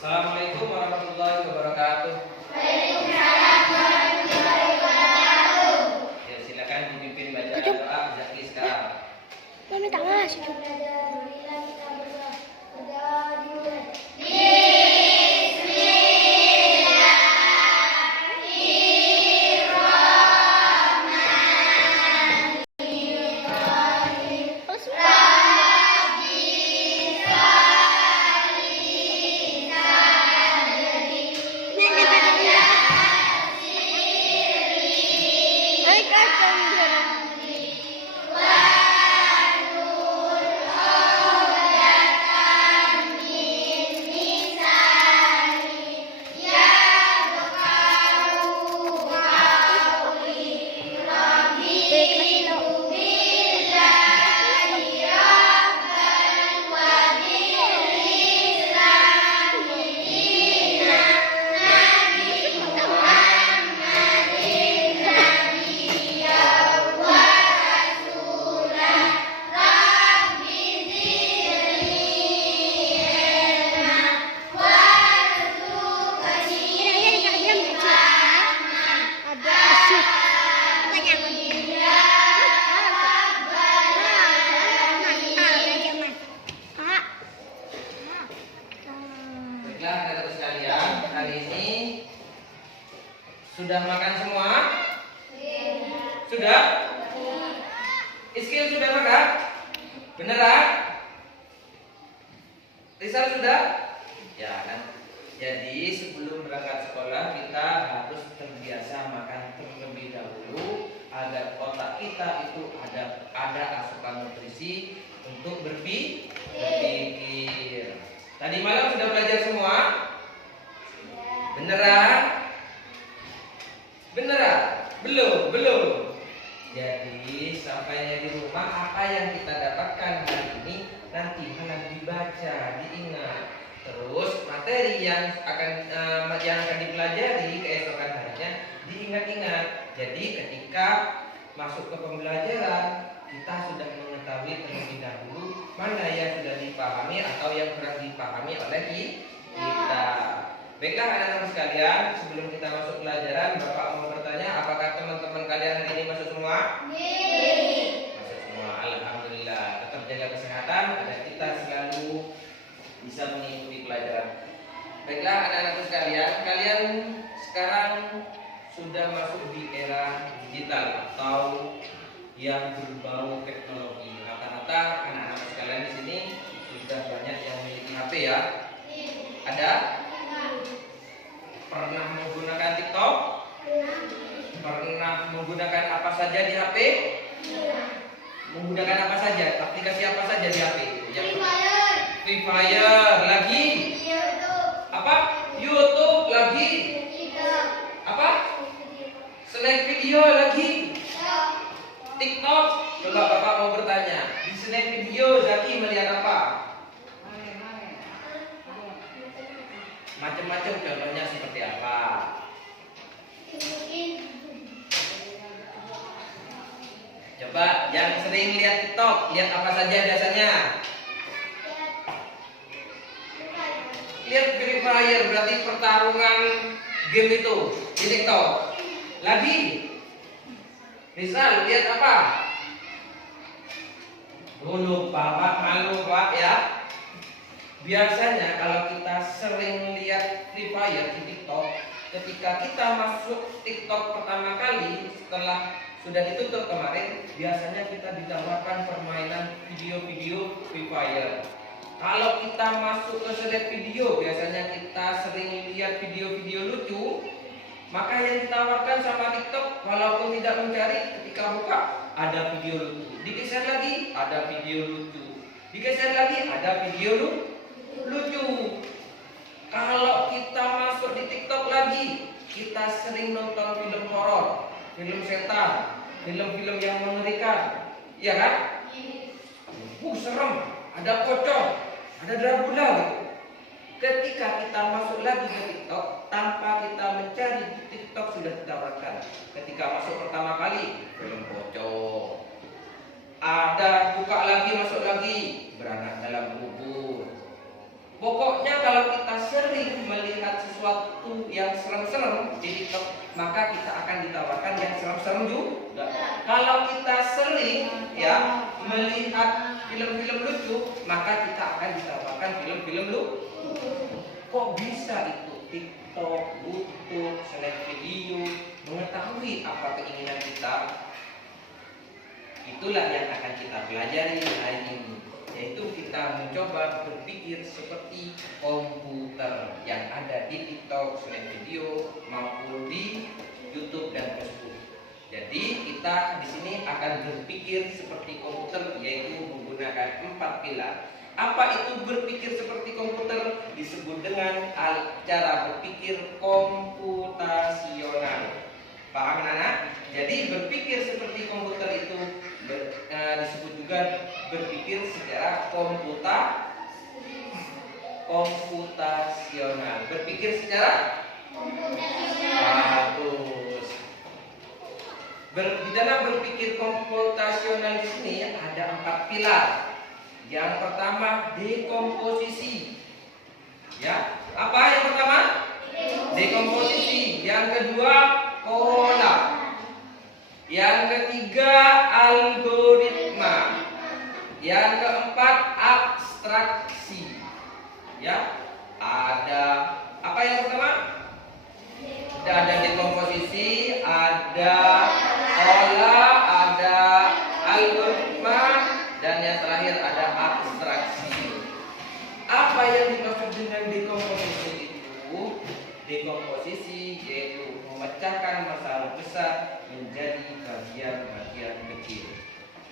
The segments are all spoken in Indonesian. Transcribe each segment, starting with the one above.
Assalamualaikum warahmatullahi wabarakatuh. Waalaikumsalam warahmatullahi wabarakatuh. Ya, silakan dipimpin bacaan doa Zaki sekarang. Mami tangan sih. Baiklah, teman-teman sekalian, hari ini sudah makan semua? Sudah? Iskil sudah makan? Beneran? Rizal sudah? Ya kan? Jadi sebelum berangkat sekolah kita harus terbiasa makan terlebih dahulu agar otak kita itu ada asupan nutrisi untuk berpikir. Tadi malam sudah belajar semua? Beneran? Beneran? Belum. Jadi sampainya di rumah apa yang kita dapatkan hari ini nanti malah dibaca, diingat. Terus materi yang akan dipelajari keesokan harinya diingat-ingat. Jadi ketika masuk ke pembelajaran kita sudah mengetahui terlebih dahulu mana yang sudah dipahami atau yang kurang dipahami oleh kita. Baiklah anak-anak sekalian, sebelum kita masuk pelajaran, Bapak mau bertanya, apakah teman-teman kalian hari ini masuk semua? Masuk semua, alhamdulillah. Tetap jaga kesehatan agar kita selalu bisa mengikuti pelajaran. Baiklah anak-anak sekalian, kalian sekarang sudah masuk di era digital atau yang berbau teknologi. Rata-rata anak-anak sekalian di sini sudah banyak yang memiliki HP ya. Ada? Pernah menggunakan TikTok? Pernah menggunakan apa saja di HP? Menggunakan apa saja? Aplikasi apa saja di HP? Free Fire lagi? Apa? YouTube lagi? Apa? Selain video lagi? TikTok? Coba Bapak mau bertanya, di selain video Zaki melihat apa? Macam-macam, contohnya seperti apa? Coba yang sering lihat TikTok, lihat apa saja biasanya? Lihat Free Fire, berarti pertarungan game itu di TikTok. Lagi? Misal lihat apa? Lupa Pak, malu Pak ya. Biasanya kalau kita sering lihat Free Fire di TikTok, ketika kita masuk TikTok pertama kali setelah sudah ditutup kemarin, biasanya kita ditawarkan permainan video-video Free Fire. Kalau kita masuk ke seleb video, biasanya kita sering lihat video-video lucu, maka yang ditawarkan sama TikTok walaupun tidak mencari, ketika buka ada video lucu, digeser lagi ada video lucu, digeser lagi ada video lucu. Kalau kita masuk di TikTok lagi, kita sering nonton film horor, film setan, film-film yang mengerikan, ya kan? Serem, ada pocong, ada Dracula gitu. Ketika kita masuk lagi ke TikTok, tanpa kita mencari, di TikTok sudah ditawarkan. Ketika masuk pertama kali, film pocong. Ada buka lagi, masuk lagi, beranak dalam kubur. Pokoknya kalau kita sering melihat sesuatu yang serem-serem di TikTok, maka kita akan ditawarkan yang serem-serem juga. Kalau kita sering ya melihat film-film lucu, maka kita akan ditawarkan film-film lucu. Kok bisa itu TikTok, YouTube, selain video mengetahui apa keinginan kita? Itulah yang akan kita pelajari hari ini, yaitu kita mencoba berpikir seperti komputer yang ada di TikTok, selain video maupun di YouTube dan Facebook. Jadi kita di sini akan berpikir seperti komputer, yaitu menggunakan 4 pilar. Apa itu berpikir seperti komputer? Disebut dengan cara berpikir komputasional. Paham anak? Jadi berpikir seperti komputer itu disebut juga berpikir secara komputasional. Berpikir secara bagus. Di dalam berpikir komputasional di sini ada 4 pilar. Yang pertama dekomposisi. Ya, apa yang pertama? Dekomposisi. Yang kedua pola. Yang ketiga algoritma. Yang keempat abstraksi. Ya, ada apa yang pertama? Ada dekomposisi, ada pola, ada algoritma, dan yang terakhir ada abstraksi. Apa yang dimaksud dengan dekomposisi itu? Dekomposisi yaitu memecahkan masalah besar menjadi bagian-bagian kecil.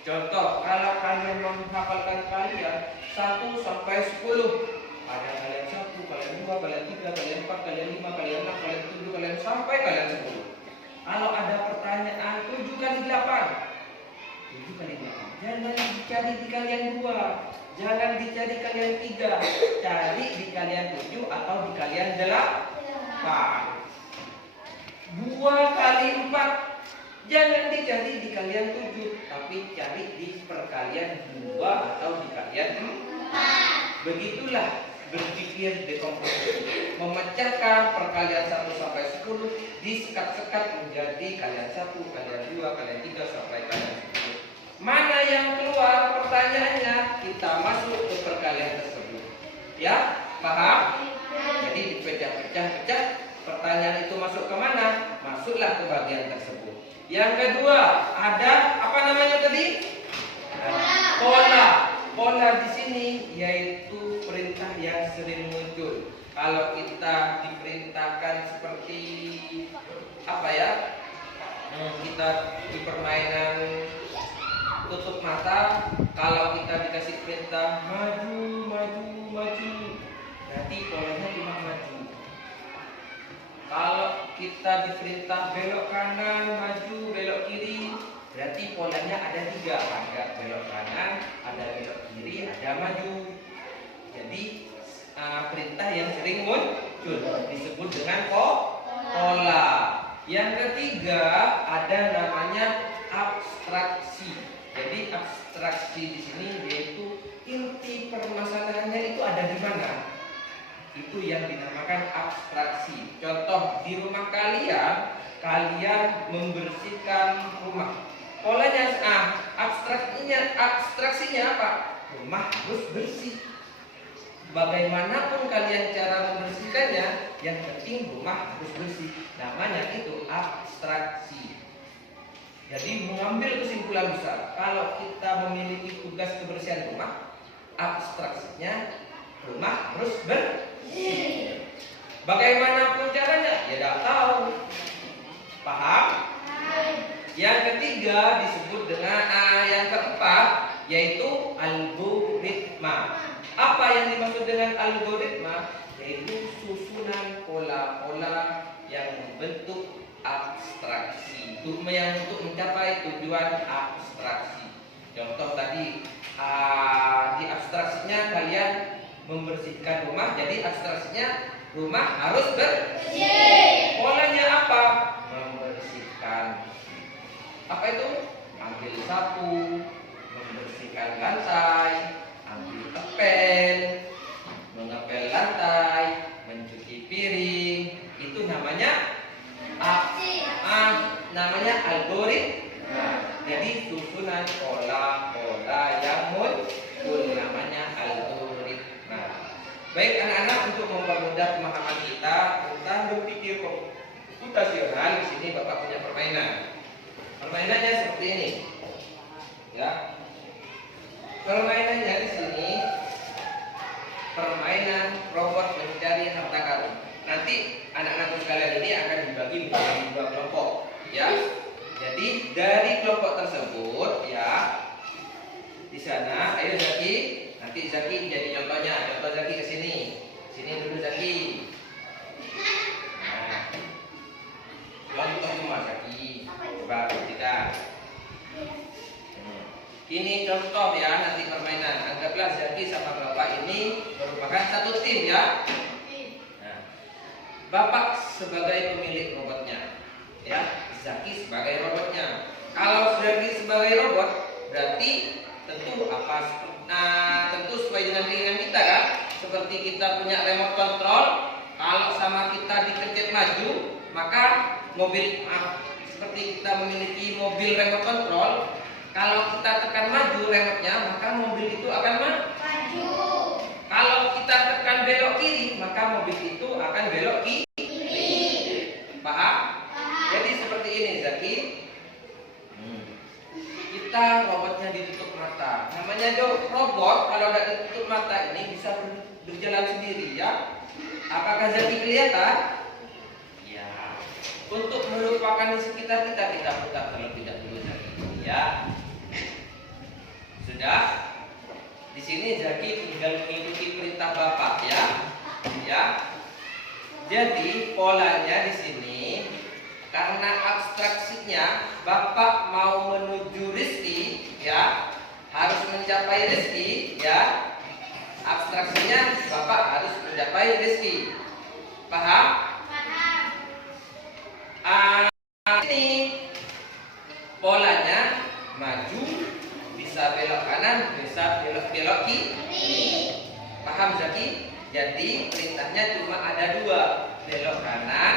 Contoh, kalau kalian menghafalkan kalian 1 sampai 10, ada kalian 1, kalian 2, kalian 3, kalian 4, kalian 5, kalian 6, kalian 7, kalian sampai kalian 10. Kalau ada pertanyaan 7 kali 8, 7 kali 8, jangan dicari di kalian 2, jangan dicari kalian 3, cari di kalian 7 atau di kalian 8. 2 kali 4, jangan dicari di kalian 7, tapi cari di perkalian 2 atau di kalian 4. Begitulah berpikir dekomposisi, memecahkan perkalian 1 sampai 10, disekat-sekat menjadi kalian 1, kalian 2, kalian 3 sampai kalian 10. Mana yang keluar pertanyaannya, kita masuk ke perkalian tersebut. Ya, paham? Jadi dipecah-pecah, pertanyaan itu masuk ke mana? Masuklah ke bagian tersebut. Yang kedua, ada apa namanya tadi? Pola. Pola di sini yaitu perintah yang sering muncul. Kalau kita diperintahkan seperti apa ya? Kita di permainan tutup mata, kalau kita dikasih perintah maju, maju, maju, berarti polanya cuma maju. Kalau kita diperintah belok kanan, maju, belok kiri, berarti polanya ada 3, ada belok kanan, ada belok kiri, ada maju. Jadi perintah yang sering muncul disebut dengan pola. Yang ketiga ada namanya abstraksi. Jadi abstraksi di sini yaitu inti permasalahannya itu ada di mana? Itu yang dinamakan abstraksi. Contoh, di rumah kalian membersihkan rumah. Polanya abstraksinya apa? Rumah harus bersih. Bagaimanapun kalian cara membersihkannya, yang penting rumah harus bersih. Namanya itu abstraksi. Jadi mengambil kesimpulan besar, kalau kita memiliki tugas kebersihan rumah, abstraksinya rumah harus bersih. Bagaimanapun caranya, ya tidak tahu. Paham? Yang ketiga disebut dengan yang keempat yaitu algoritma. Apa yang dimaksud dengan algoritma? Yaitu susunan pola-pola yang membentuk abstraksi. Yang untuk mencapai tujuan abstraksi. Contoh tadi di abstraksinya kalian membersihkan rumah, jadi abstraksinya rumah harus bersih. Polanya apa? Membersihkan. Apa itu? Ambil sapu, membersihkan lantai, ambil ngepel lantai, mencuci Baik anak-anak, untuk mempermudah pemahaman kita tentang berpikir komputasional, di sini Bapak punya permainan. Permainannya seperti ini. Ya. Permainannya di sini permainan robot mencari harta karun. Nanti anak-anak sekalian ini akan dibagi menjadi 2 kelompok, ya. Jadi dari kelompok tersebut, ya, di sana, ayo Zaki, nanti Zaki jadi contohnya. Contoh Zaki ke sini. Sini dulu Zaki. Nah, contoh rumah Zaki. Coba perhatikan. Ini contoh ya, nanti permainan. Anggaplah Zaki sama Bapak ini merupakan satu tim ya. Nah, Bapak sebagai pemilik robotnya, ya. Zaki sebagai robotnya. Kalau Zaki sebagai robot, berarti tentu tentu sesuai dengan keinginan kita kan. Seperti kita punya remote control, kalau sama kita dikencet maju, maka seperti kita memiliki mobil remote control, kalau kita tekan maju remote-nya, maka mobil itu akan maju. Kalau kita tekan belok kiri, maka mobil itu akan belok kiri. Paham? Jadi seperti ini Zaki. Kita robotnya ditutup mata. Namanya robot kalau udah ditutup mata ini bisa berjalan sendiri ya. Apakah Zaki kelihatan? Ya. Untuk melupakan di sekitar kita putar terlebih dahulu Zaki. Ya. Sudah? Di sini Zaki tinggal mengikuti perintah Bapak ya. Ya. Jadi polanya di sini karena abstraksinya Bapak mau menuju Rizki ya, harus mencapai Rizki ya. Abstraksinya Bapak harus mencapai Rizki. Paham? Paham. Ini polanya maju, bisa belok kanan, bisa belok kiri. Paham Zaki? Jadi perintahnya cuma ada 2, belok kanan,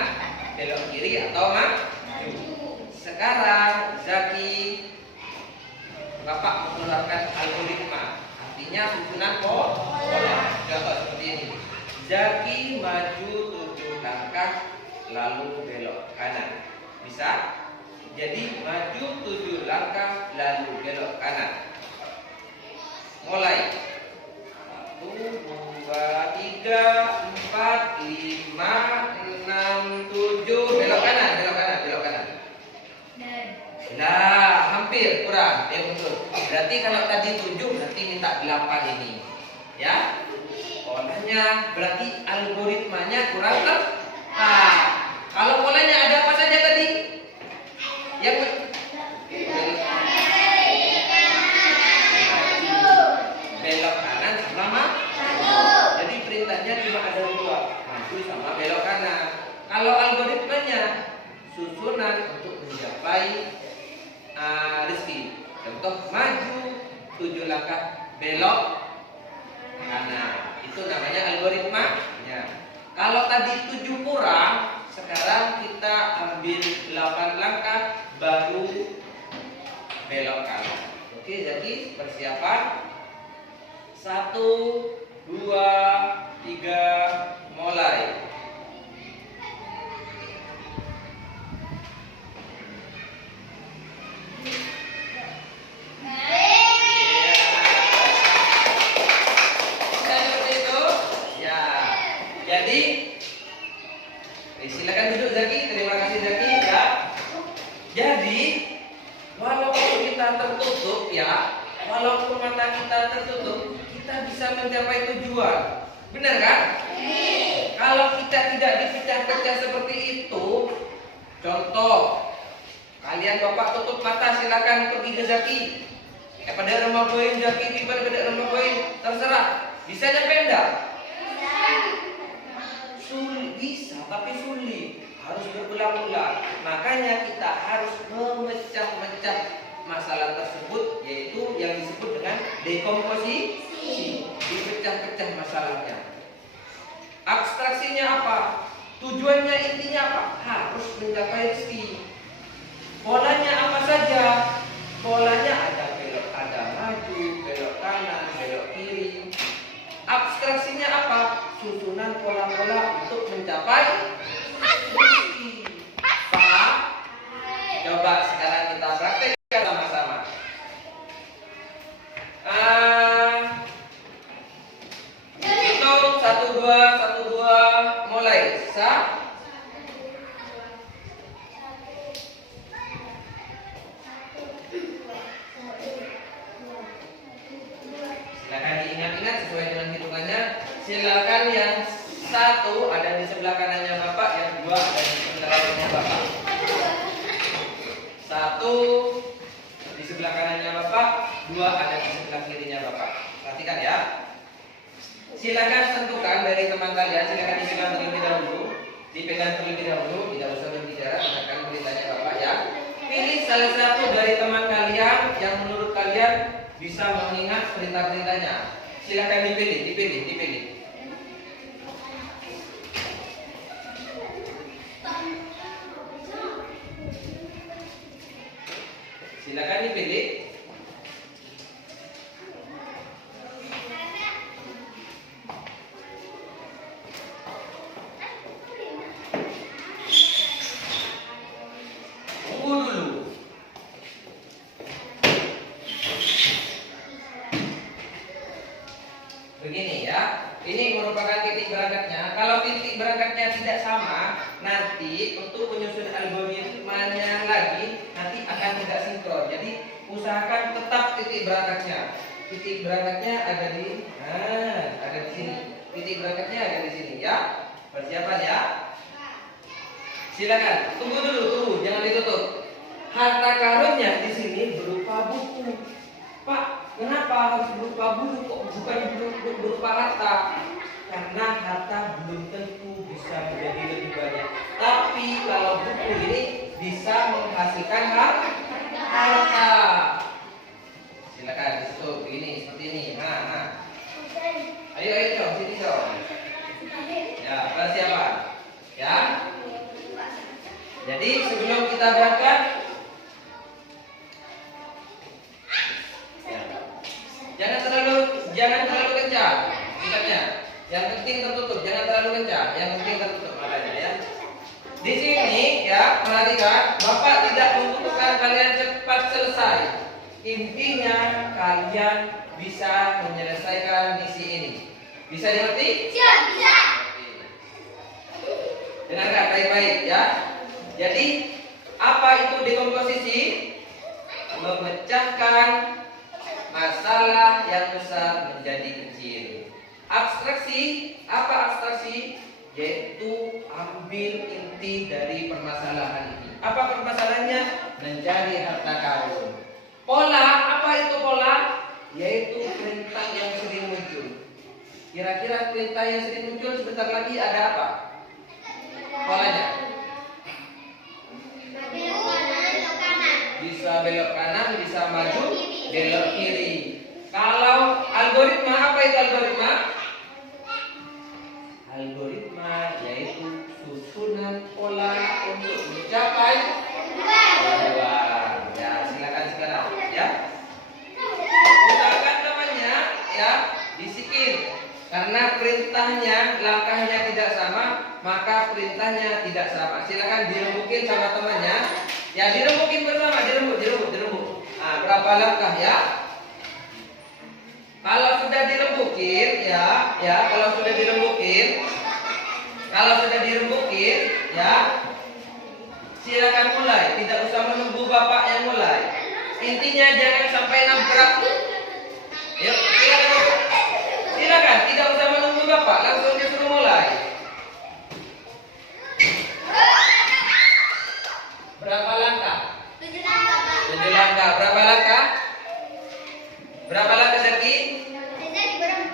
belok kiri atau maju. Sekarang Zaki, Bapak mengeluarkan algoritma, artinya susunan pola. Contoh seperti ini. Zaki maju 7 langkah lalu belok kanan. Bisa? Jadi maju 7 langkah lalu belok kanan. Mulai. 1, 2, 3, 4, 5, 6, 7. Belok kanan, belok kanan, belok kanan. Nah, hampir kurang. Ya betul. Berarti kalau tadi 7 berarti minta 8 ini. Ya. Polanya berarti algoritmanya kurang tepat. Kalau polanya ada apa saja tadi? Yang belok kanan sama maju. Jadi perintahnya cuma ada 2, maju sama belok kanan. Kalau algoritmanya susunan untuk mencapai Rizki. Contoh maju 7 langkah belok kanan. Itu namanya algoritmanya. Kalau tadi 7 kurang, sekarang kita ambil 8 langkah baru belok kanan. Oke, jadi persiapan 1, 2, 3, mulai. Silakan duduk Zaki. Terima kasih Zaki ya. Jadi walaupun kita tertutup ya, walaupun mata kita tertutup, kita bisa mencapai tujuan. Benar kan? Kalau kita tidak dipecah-pecah seperti itu, contoh, kalian Bapak tutup mata, silakan pergi ke Zaki. Pada rumah poin Zaki, pada rumah poin, terserah. Bisa nyampe enggak? Sulit, bisa, tapi sulit. Harus berulang-ulang. Makanya kita harus memecah-mecah masalah tersebut, yaitu yang disebut dengan dekomposisi. Dipecah-pecah masalahnya. Abstraksinya apa? Tujuannya, intinya apa? Harus mencapai Rizki. Polanya apa saja? Polanya ada belok, ada maju, belok kanan, belok kiri. Abstraksinya apa? susunan pola-pola untuk mencapai misi. Paham? Coba sekarang kita praktekkan sama-sama. Hitung 1 2 mulai. Silakan diingat-ingat sesuai dengan hitungannya. Silakan yang 1 ada di sebelah kanannya Bapak, yang 2 ada di sebelah kanannya Bapak. 1 di sebelah kanannya Bapak, 2 ada di sebelah kirinya Bapak. Perhatikan ya. Silakan tentukan dari teman kalian, silakan dipegang terlebih dahulu. Dipegang terlebih dahulu, tidak usah berbicara, akan beritanya Bapak ya. Pilih salah satu dari teman kalian yang menurut kalian bisa mengingat perintah-perintahnya. Silakan dipilih. Silakan dipilih. Tunggu dulu. Begini ya, ini merupakan titik berangkatnya. Kalau titik berangkatnya tidak sama, nanti untuk menyusun algoritmanya lagi nanti akan tidak sinkron. Jadi usahakan tetap titik berangkatnya. Titik berangkatnya ada di sini. Titik berangkatnya ada di sini ya. Persiapan ya. Silakan. Tunggu, jangan ditutup. Harta karunnya di sini berupa buku. Pak, kenapa harus berupa buku kok bukan berupa harta? Karena harta belum tentu bisa menjadi lebih banyak. Tapi kalau buku ini bisa menghasilkan harta. Silakan ditutup ini seperti ini. Ayo dong, sini dong. Ya, persiapan. Ya. Jadi sebelum kita berangkat, jangan terlalu kencang ikatnya. Yang penting tertutup, jangan terlalu kencang. Yang penting tertutup matanya ya. Di sini ya, perhatikan, Bapak tidak membutuhkan kalian cepat selesai. Intinya kalian bisa menyelesaikan misi ini. Bisa dimengerti? Bisa. Dengarkan baik-baik ya. Jadi apa itu dekomposisi? Memecahkan masalah yang besar menjadi kecil. Abstraksi, apa abstraksi? Yaitu ambil inti dari permasalahan ini. Apa permasalahannya? Mencari harta karun. Pola, apa itu pola? Yaitu perintah yang sering muncul. Kira-kira perintah yang sering muncul sebentar lagi ada apa? Polanya? Bisa belok kanan, bisa maju, belok kiri. Kalau algoritma, apa itu algoritma? Algoritma yaitu susunan pola untuk mencapai tujuan. Ya, silakan sekarang ya. Usahakan namanya ya disiplin. Karena perintahnya, langkahnya tidak sama, maka perintahnya tidak sama. Silakan dirembukin sama temannya. Ya, dirembukin bersama, dirembuk. Nah, berapa langkah ya? Kalau sudah dirembukin ya, kalau sudah dirembukin ya, silakan mulai. Tidak usah menunggu Bapak yang mulai. Intinya jangan sampai nabrak. Yuk, silakan, tidak usah menunggu Bapak, langsung disuruh mulai. Berapa langkah? 7 langkah. Berapa langkah? Berapa langkah Zaki?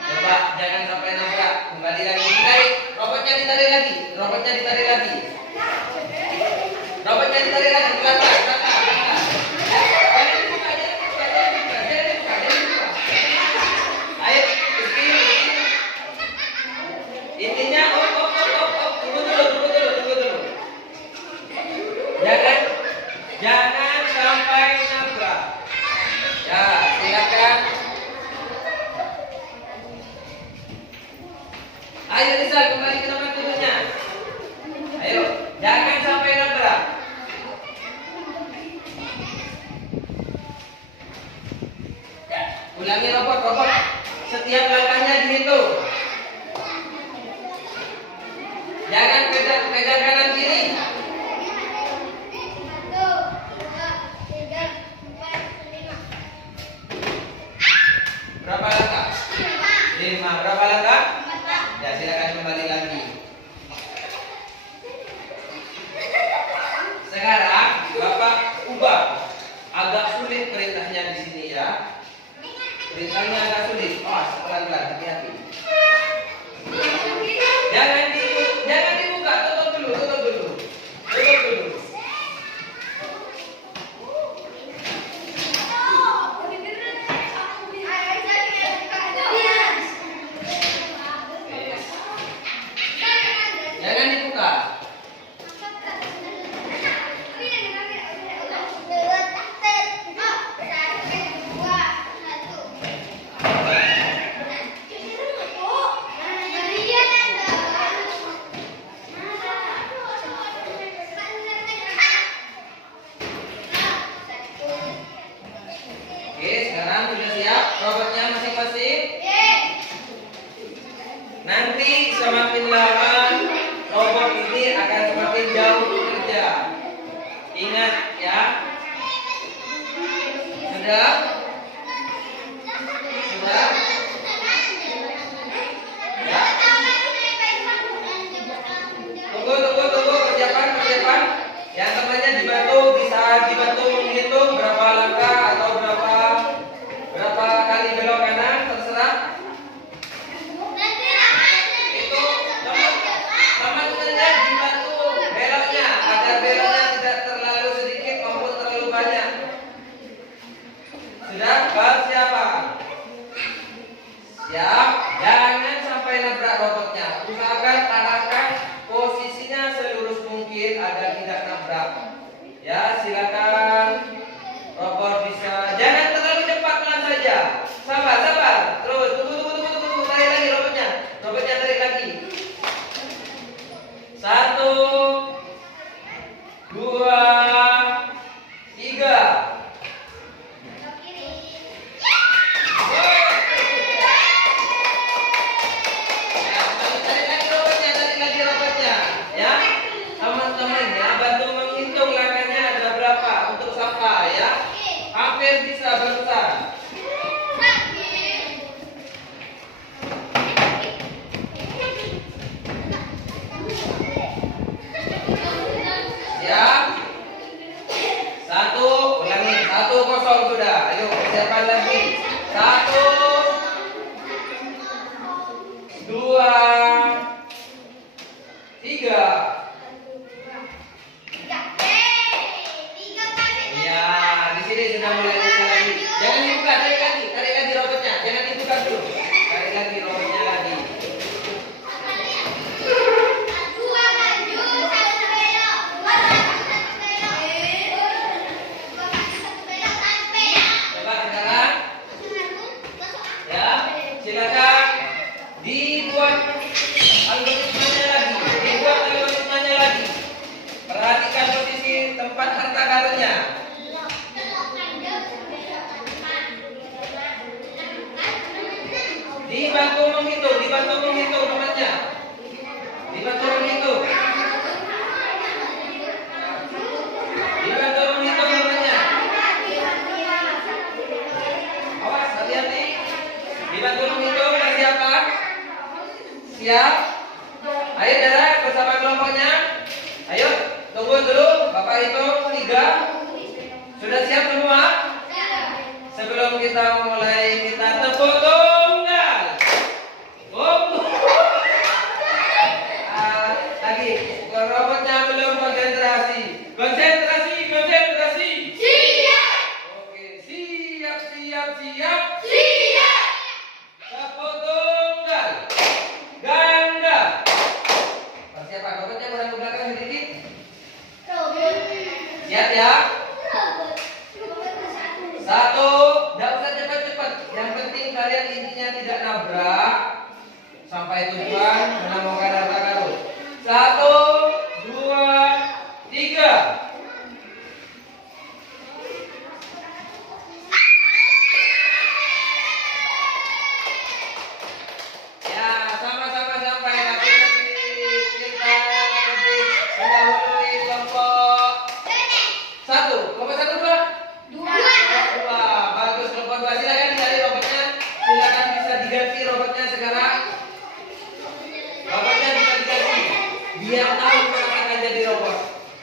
Coba jangan sampai nabrak. Kembali lagi. Ditarik. Robotnya ditarik lagi. Pelan-pelan. Jangan dibuka. Ayo, intinya tunggu dulu. Jangan sampai nabrak. Ya, silakan. Ayo Rizal, kembali ke tempat duduknya. Ayo, jangan sampai nabrak. Ulangi robot. Setiap langkahnya dihitung. Jangan pegang kanan kiri. 1, 2, 3, 4, 5. Berapa langkah? 5. Berapa langkah? 4. Ya, silakan kembali lagi. Sekarang Bapak ubah. Agak sulit perintahnya di sini ya. Perintahnya agak sulit. Pelan-pelan, hati-hati. Jangan dibuka, tutup dulu. Jangan dibuka. Oke, sekarang sudah siap robotnya masing-masing. Nanti semakin lama robot ini akan semakin jauh bekerja. Ingat ya. Sudah? Ya. Tunggu persiapan. Yang temannya dibantu bisa dibantu menghitung berapa langkah atau berapa kali belok kanan, terserah. Itu teman-temannya dibantu beloknya agar beloknya tidak terlalu sedikit maupun terlalu banyak. Sudah persiapan. Siap. Jangan sampai nabrak robotnya. Usahakan arahkan posisinya selurus mungkin agar tidak nabrak. Ya, silakan. Robot bisa. Jangan terlalu cepat, pelan saja. Sabar. Terus tunggu. Tarik lagi robotnya. Robotnya tarik lagi. 1, 2, 3. Tarik lagi robotnya. Ya, teman-temannya bantu menghitung langkahnya ada berapa untuk sapa ya. Hampir bisa barusan. Siap. 1, ulangi. 1-0 sudah. Ayo persiapan lagi. 1, 2, 3. Ya, di sini sudah mulai bisa lagi. Jangan dibuka, tarik lagi robotnya. Jangan dibuka dulu. Tarik lagi robotnya lagi. Coba sekarang, ya, silakan dibuat algoritmanya lagi. Perhatikan posisi tempat harta karunnya. Dibantu menghitung temannya. Dibantu menghitung temannya. Awas, hati-hati. Dibantu menghitung, persiapan. Siap. Ayo Dara bersama kelompoknya. Ayo, tunggu dulu. Bapak hitung 3. Sudah siap semua? Sebelum kita mulai, kita tepuk tunggal. Lagi, robotnya belum konsentrasi. Konsentrasi. Siap. Oke, siap. Siap. Tepuk tunggal. Ganda. Persiapan robotnya kurang ke belakang sedikit. Siap ya? 1, tidak usah cepat-cepat. Yang penting kalian intinya tidak nabrak sampai tujuan.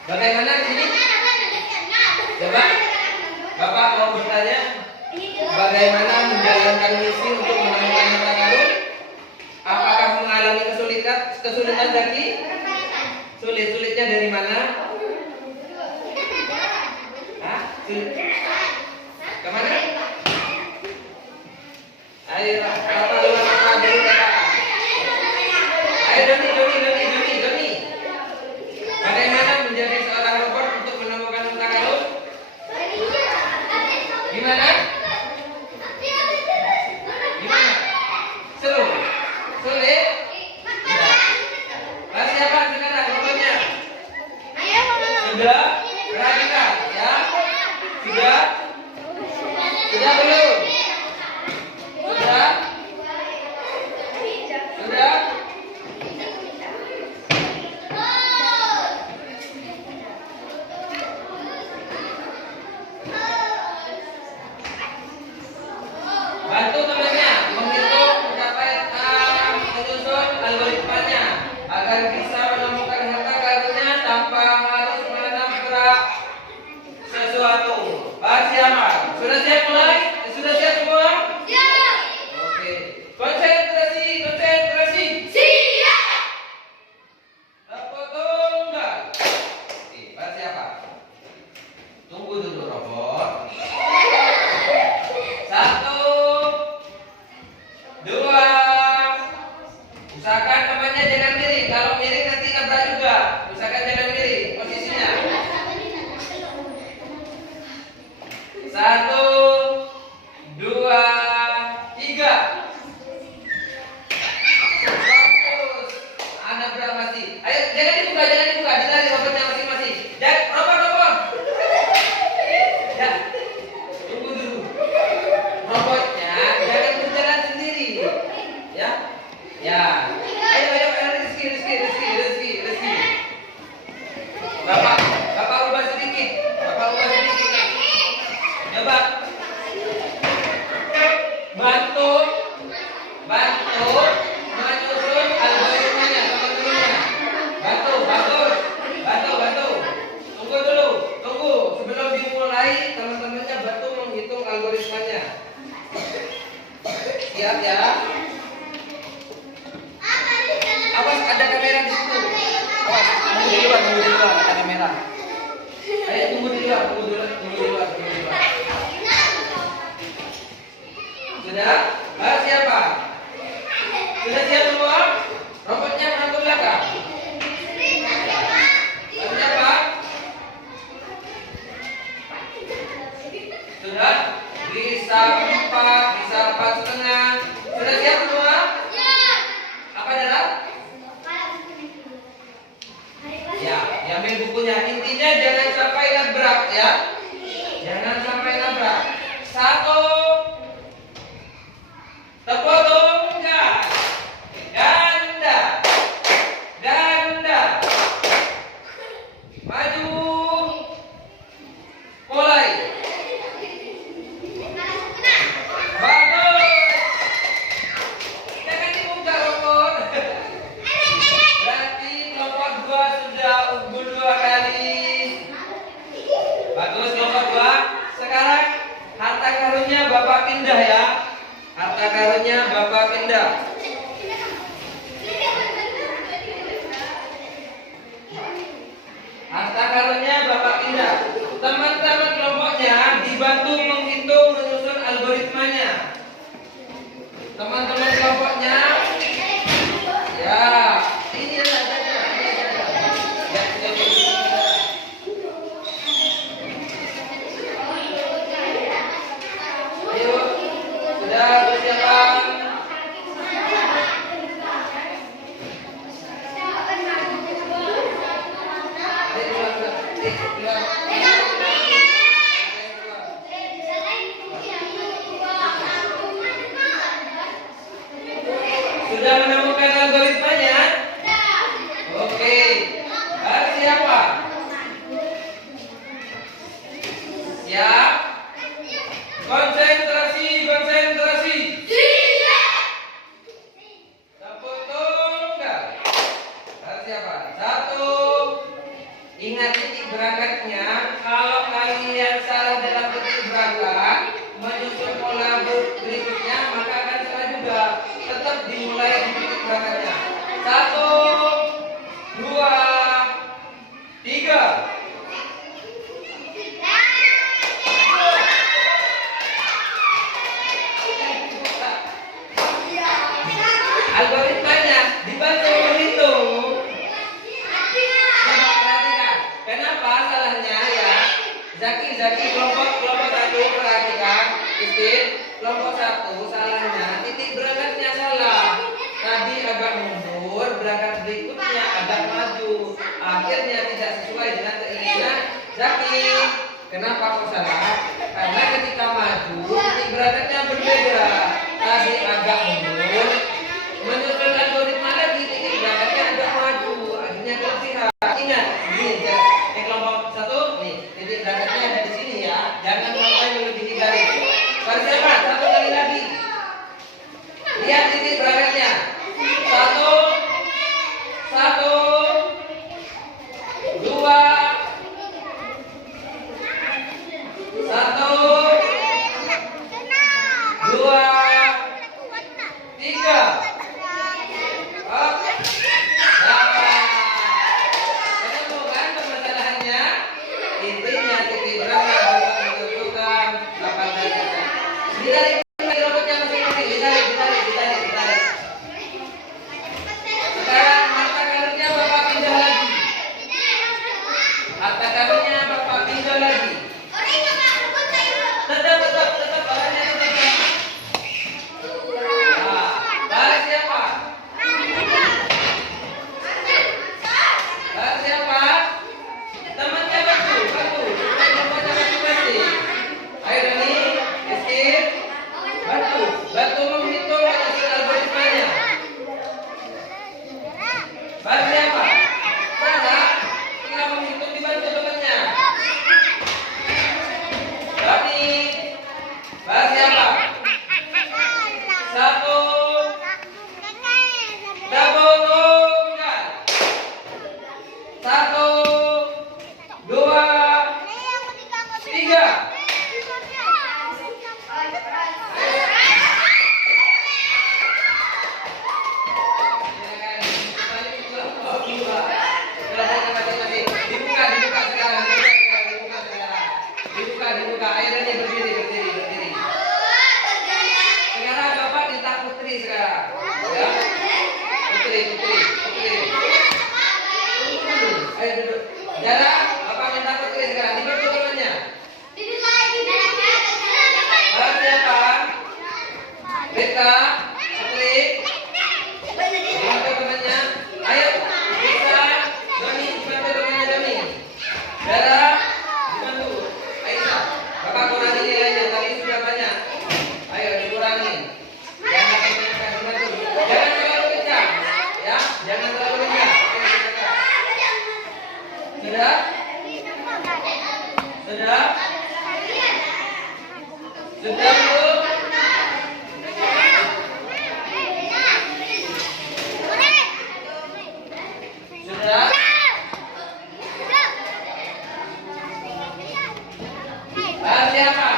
Bagaimana di sini? Coba, Bapak mau bertanya, bagaimana menjalankan misi untuk menemukan harta karun? Apakah mengalami kesulitan Zaki? Sulit-sulitnya dari mana? Hah? Sulit. Kemana? Ayo, Bapak dulu, Bapak dulu, Bapak. Ayo, Doni. Bagaimana menjadi seorang robot untuk menemukan harta karun? Gimana? Gimana? Seru? Sulit? Tidak. Nah, siapa sekarang robotnya? Sudah? Perhatikan ya. Sudah? Sudah belum? Sudah? Sudah? Bantu temannya menghitung menyusun algoritmanya agar bisa menemukan harta karunnya tanpa harus menabrak sesuatu. Pak siapa? Sudah siap mulai? Sudah siap semua? Oke. Konsentrasi. Tunggal. Oke, Pak siapa? Tunggu dulu robot. 1, 2. Usahakan temannya jangan miring. Kalau miring nanti nabrak juga. Usahakan jangan miring posisinya. 1, 2, 3. Bagus. Nabrak masih. Ayo jangan dibuka. Ditarik robotnya masing-masing. Robot. Ya. Tunggu dulu. Robotnya jangan berjalan sendiri. Ya. Ayo Rizky. Bapak ubah sedikit. Coba. Bantu menyusun algoritmanya teman-temannya. Bantu. Tunggu dulu. Sebelum dimulai teman-temannya bantu menghitung algoritmanya. Siap ya? Awas ada kamera di situ. Awas, tunggu di luar ada kamera. Ayo tunggu di luar. Sudah? Siapa? Sudah siap semua? Robotnya menunggu belakang. Siapa? Sudah? Bisa 4, bisa 4,5. Sudah siap semua? Apa darat? Ya, ambil bukunya. Intinya jangan sampai nabrak ya. 1. Tepuk tunggal. Ganda. Maju. Mulai. Bagus. Jangan dibuka robot. Berarti kelompok 2 sudah unggul 2 kali. Bagus kelompok 2. Sekarang harta karunnya Bapak pindah ya. Teman-teman kelompoknya dibantu menghitung menyusun algoritmanya. Teman-teman kelompoknya ya, ini saja. Ayo, sudah persiapan. Sudah menemukan algoritmanya? Oke. Siapa? Siap? Konsentrasi. Tepuk tunggal. Siapa? 1. Ingat titik berangkatnya. Kalau kalian salah dalam titik berangkat, menyusun pola berikutnya maka akan salah juga. Tetap dimulai di titik berangkatnya. 1, 2, 3. Algoritmanya dibantu menghitung. Coba perhatikan. Kenapa salahnya ya? Zaki kelompok 1 perhatikan. Kelompok 1 salahnya titik berangkatnya salah. Tadi agak mundur, berangkat berikutnya agak maju. Akhirnya tidak sesuai dengan keinginan Zaki. Kenapa kok salah? Karena ketika maju titik berangkatnya berbeda. Tadi agak mundur, menyusun algoritma lagi titik berangkatnya agak maju. Akhirnya kelebihan. Ingat, ini kelompok 1 nih, titik berangkatnya ada di sini ya. Jangan sampai melebihi garis. Persiapan, 1 kali lagi. Lihat titik berangkatnya. 1, 2, 1, 2, 3. Oke. Ketemu kan permasalahannya? Intinya titik berangkat juga menentukan kapan berangkat. Ditarik robotnya masing-masing. Ditarik. Sekarang harta karunnya Bapak pindah lagi. Harta karunnya Bapak pindah lagi. Tetap orangnya tetap. Baris siapa? Temannya bantu. Supaya kelompoknya masing-masing. Ayo Dani, Eskir, bantu menghitung menyusun algoritmanya. Baris siapa? Salah. Tinggal menghitung dibantu temannya. Dani, baris siapa? 1, double tunggal. 1, 2, 3. Dibuka. Ayo Dani berdiri. Sekarang Bapak minta Putri sekarang. Ya. Putri. Ayo duduk. Jarak, Bapak minta Putri sekarang. Dibantu temannya. Siapa? Rita, Putri. Dibantu temannya. Ayo, Rita, Doni, dibantu temannya Doni. Jarak, dibantu. Aisyah, Bapak kurangi nilainya. Tadi sudah banyak. Ayo dikurangi. Jangan dibantu. Jangan terlalu kencang. Ya, jangan terlalu kencang. Sudah? belum? Sudah? Siapa?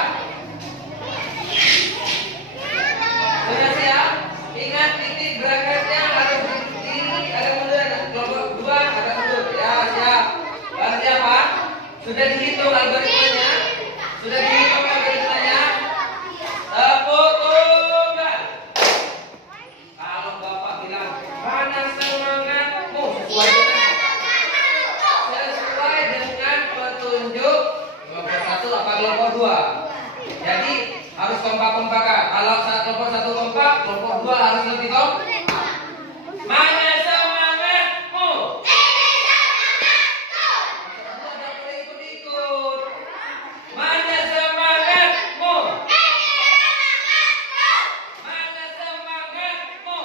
Sudah siap? Ingat titik berangkatnya harus ada mundur, kelompok 2 ada mundur. Ya, siap. Siapa? Sudah dihitung algoritmanya? Tepuk tangan. Kalau Bapak bilang, mana semangatmu? Sesuai dengan petunjuk kelompok 1 apa kelompok 2. Jadi harus kompak-kompakan. Kalau kelompok 1 kompak, kelompok 2 harus lebih kompak. Mana semangatmu? Tidak boleh ikut-ikut. Mana semangatmu? Mana semangatmu?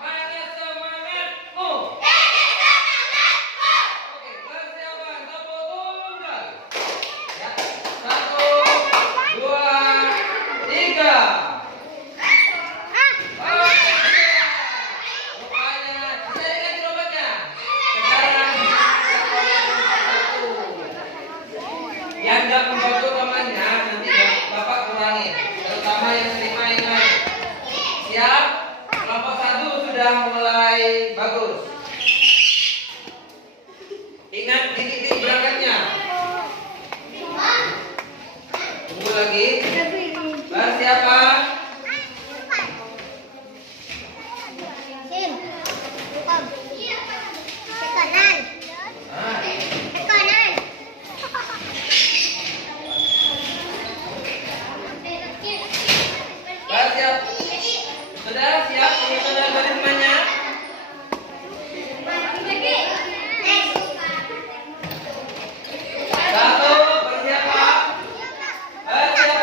Mana semangatmu? Oke, persiapan tepuk tunggal. Ya, 1, 2, 3. sudah mulai bagus. Ingat di titik berangkatnya. Tunggu lagi. Siapa? Siap. Sudah siap penyusunan algoritmanya? Satu, bersiap. Bersiap.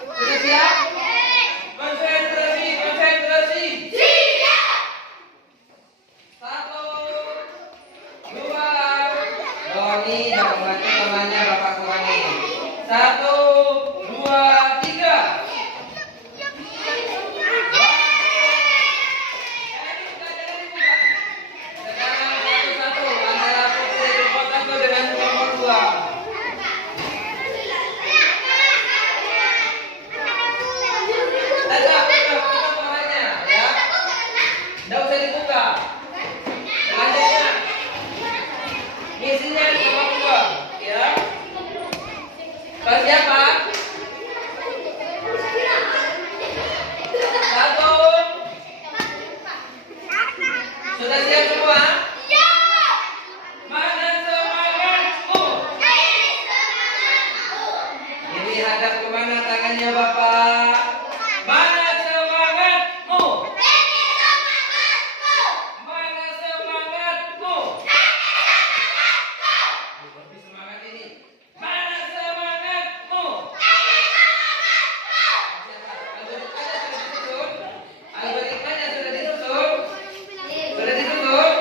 Sudah siap? Konsentrasi. Satu, dua. Oh, ini jangan baca namanya Bapak kurangi. Satu, dua, tiga. Sudah siap semua? Mana semangatmu? Ini hadap kemana tangannya Bapak? Mana semangatmu? Mana semangatmu? Lebih semangat ini. Mana semangatmu? Algoritmanya sudah disusun? Sudah ditutup?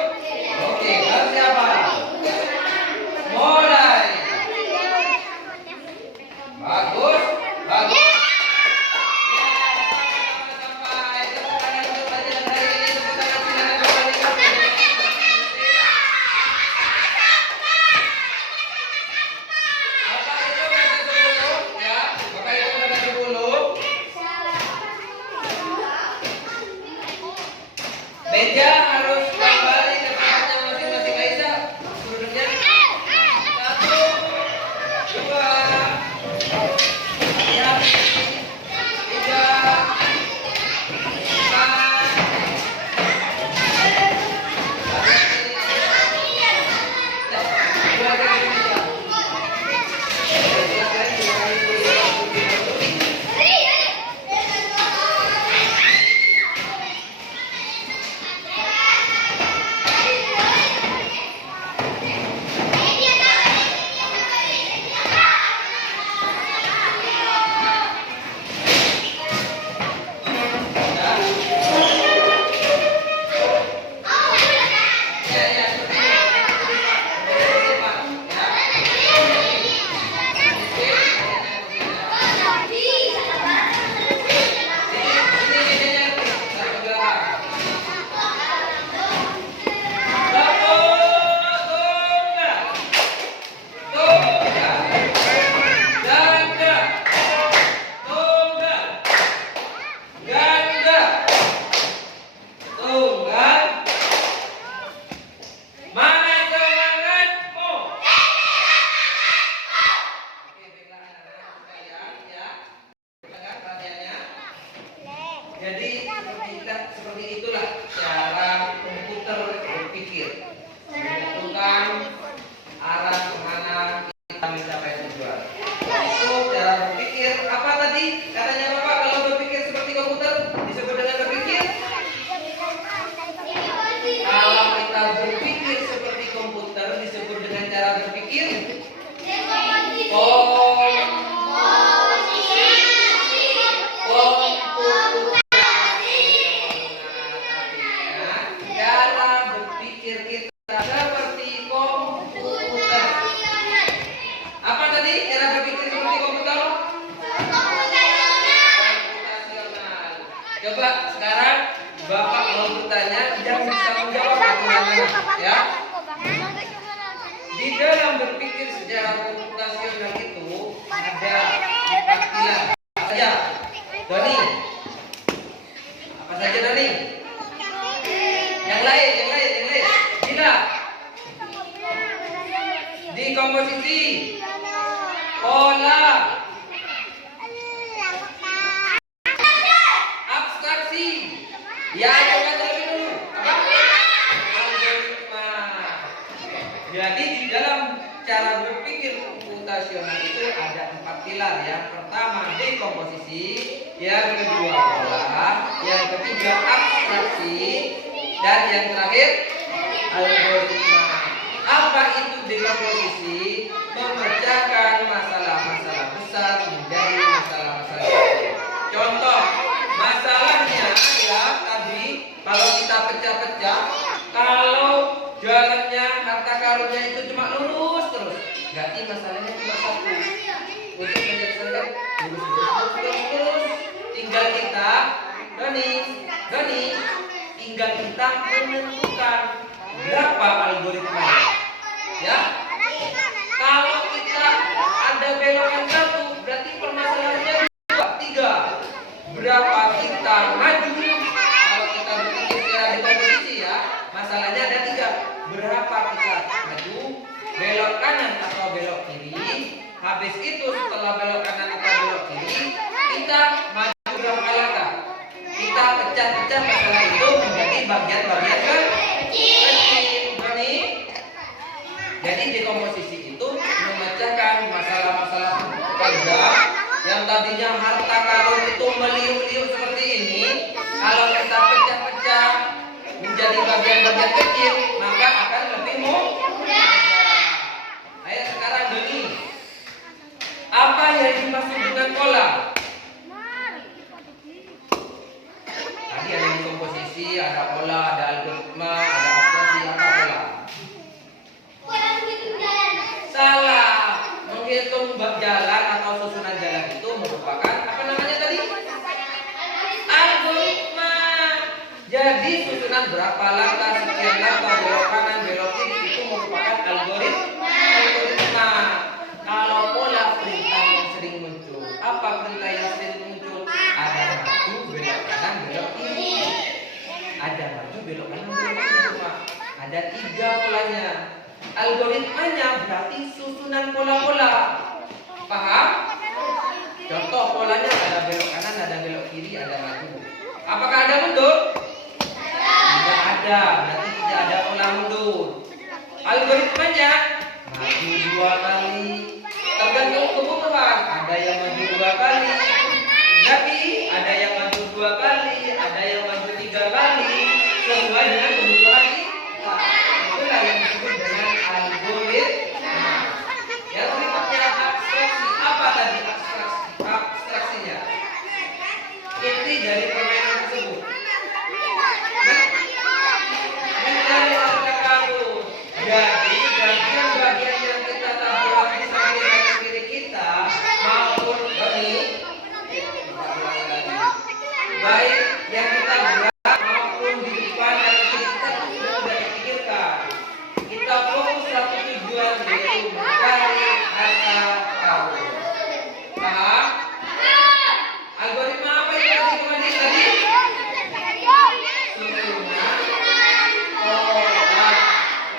Oke, lalu siapa? Mulai. Bagus. Sampai. Tepuk tangan untuk pelajaran hari ini. Tepuk tangan silakan kembali ke Bapak itu baca 10 ya. Bapak itu baca 10. Meja harus kembali ke tempatnya masing-masing. Aisyah, duduknya. Satu, dua, tiga, Jadi seperti itulah cara komputer berpikir, menentukan arah kemana kita mencapai tujuan. Itu cara berpikir. Apa tadi katanya Bapak kalau berpikir seperti komputer disebut dengan berpikir? Kalau kita berpikir seperti komputer disebut dengan cara berpikir? Cara berpikir kita seperti komputer. Apa tadi cara berpikir seperti komputer? Komputasional. Coba sekarang Bapak mau bertanya yang bisa menjawab bagaimana ya? Di dalam berpikir secara komputasional itu ada 4 pilar. Apa saja? Doni. Apa saja Doni? yang lain. Gila. Di komposisi pola abstraksi. Ya, coba terlebih dulu. Algoritma. Jadi di dalam cara berpikir komputasional itu ada 4 pilar. Yang pertama dekomposisi, yang kedua pola, yang ketiga abstraksi, dan yang terakhir algoritma. Apa itu dekomposisi? Memecahkan masalah-masalah besar menjadi masalah-masalah kecil. Contoh, masalahnya ya tadi kalau kita pecah-pecah, kalau jalannya harta karunnya itu cuma lurus terus, berarti masalahnya cuma satu. Untuk menyelesaikan lurus, tinggal kita Doni, tinggal kita menentukan berapa algoritmanya. Ya, kalau kita ada belokan satu, berarti permasalahannya 2, 3. Berapa kita maju? Kalau kita berpikir secara dekomposisi ya, masalahnya ada 3. Berapa kita maju? Belok kanan atau belok kiri? Habis itu setelah belok kanan atau belok kiri, kita maju berapa langkah? Kita pecah-pecah masalah itu menjadi bagian-bagian kecil. Berani? Jadi dekomposisi itu memecahkan masalah-masalah panjang yang tadinya harta karun itu meliuk-liuk seperti ini. Kalau kita pecah-pecah menjadi bagian-bagian kecil, maka akan lebih mudah. Ayo sekarang Doni, apa yang dimaksud dengan pola? Tadi ada dekomposisi, ada pola, ada algoritma, ada abstraksi, apa pola? Salah. Menghitung bab jalan atau susunan jalan itu merupakan apa namanya tadi? Algoritma. Jadi susunan berapa langkah, sekian langkah, belok kanan, belok kiri itu merupakan algoritma. Kalau pola perintah yang sering muncul, apa perintah yang sering muncul? Ada maju, belok kanan, belok kiri. Ada maju, belok kanan, belok kiri. Ada 3 polanya. Algoritmanya berarti susunan pola-pola. Paham? Contoh polanya ada belok kanan, ada belok kiri, ada maju. Apakah ada mundur? Tidak ada, berarti tidak ada pola mundur. Algoritmanya maju 2 kali. Tergantung kebutuhan. Ada yang maju 2 kali. Tapi ada yang maju 2 kali, ada yang maju 3 kali. Sesuai dengan kebutuhan kita. Itulah yang disebut dengan algoritma. Yang berikutnya abstraksi. Apa tadi abstraksinya? Inti dari permainan tersebut mencari harta karun. Jadi bagian-bagian yang kita tabur di samping kanan kiri kita maupun baik yang kita gerak maupun di depan dan kiri kita sudah dipikirkan. Kita fokus satu tujuan yaitu mencari harta karun. Paham? Algoritma apa yang tadi kembali tadi? Susunan pola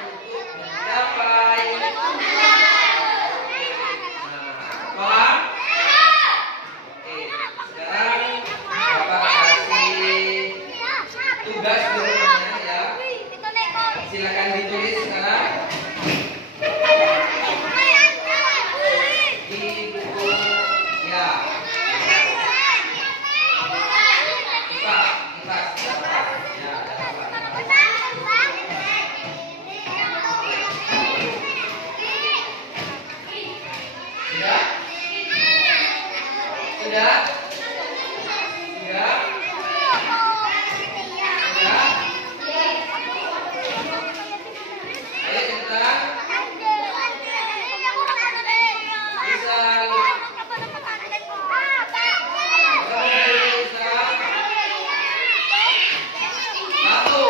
untuk mencapai. Paham? Oke, sekarang Bapak kasih tugas di rumahnya ya. Silakan ditulis sekarang di buku ya. Kipas. Ya, Sudah? Sudah? Sudah? Sudah? Ayo cepetan. Bisa. Satu.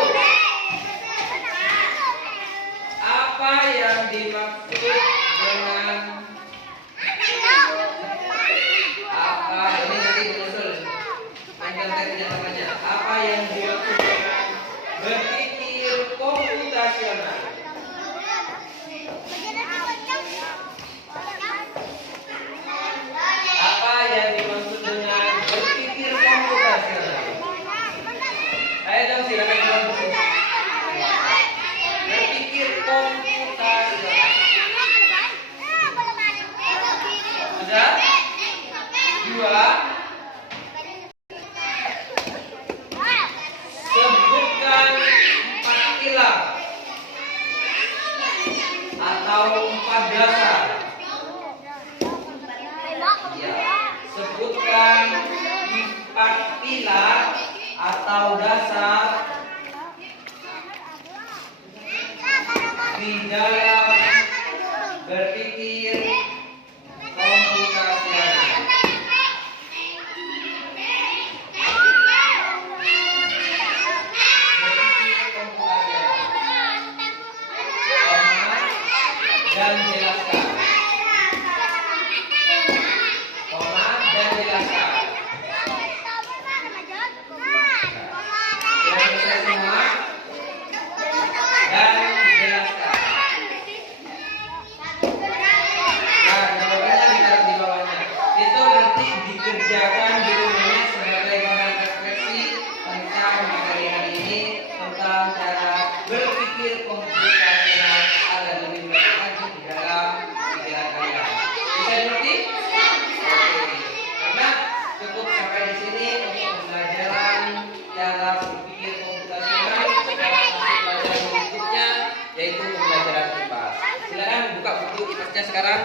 Apa yang dimaksud dengan apa ini? Ayo dong silakan buat buku. Berpikir komputasional. Sudah? 2. Sebutkan 4 pilar atau 4 dasar. Ya, sebutkan 4 pilar atau dasar di dalam berpikir komputasional. Berpikir komputasional. Koma dan jelaskan. Koma dan jelaskan. Sudah selesai semua? Dan jelaskan. Nah, jawabannya ditaruh di bawahnya. Itu nanti dikerjakan di rumahnya sebagai bahan refleksi tentang materi hari ini, tentang cara berpikir komputasional agar lebih berlanjut di dalam pikiran kalian. Bisa dimengerti? Oke. Karena cukup sampai di sini untuk pembelajaran cara berpikir komputasional. Sekarang masih pelajaran berikutnya yaitu pembelajaran IPA. Silakan buka buku IPA-nya sekarang.